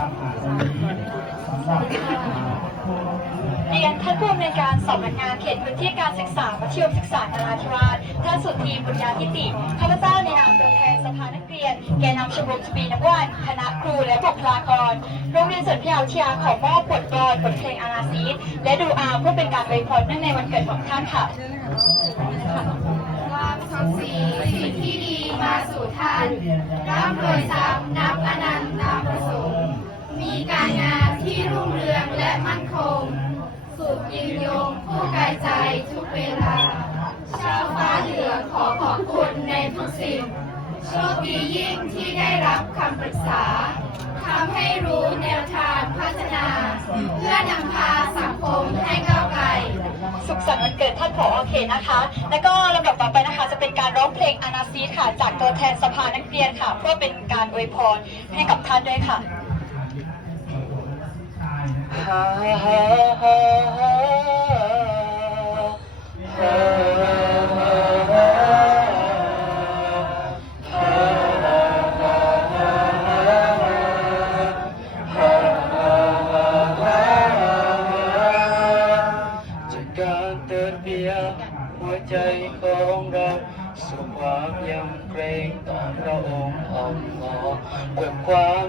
นะครับอาตรงนี้สำหรับเรียนท่านผู้อำนวยการสำนักงานเขตพื้นที่การศึกษามัธยมศึกษานราธิวาสท่านสุธีบุญญาธิติข้าพเจ้าในนามตัวแทนสภานักเรียน แกนนำชมรมทบีนักวันคณะครูและบุคลากร โรงเรียนสวนพยาวเชียขอมอบบทกลอนบทเพลงอาราซีและดูอาเพื่อเป็นการอวยพรเนื่องในวันเกิดของท่านค่ะความสดสีสิ่งที่ดีมาสู่ท่านร่ำรวยทรั และมั่นคง สุขยืนยงผู้กายใจทุกเวลา ชาวฟ้าเหลือขอขอบคุณในทุกสิ่ง โชคดียิ่งที่ได้รับคำปรึกษาทำให้รู้แนวทางพัฒนา เพื่อนำพาสังคมให้ก้าวไกล สุขสันต์วันเกิดท่านผอเขตนะคะ แล้วก็ลำดับต่อไปนะคะจะเป็นการร้องเพลงอนาซีค่ะ จากตัวแทนสภานักเรียนค่ะ เพื่อเป็นการอวยพรให้กับท่านด้วยค่ะ หัวใจของเราสู่ความยำเกรงต่อพระองค์อ่อมงอเพื่อความ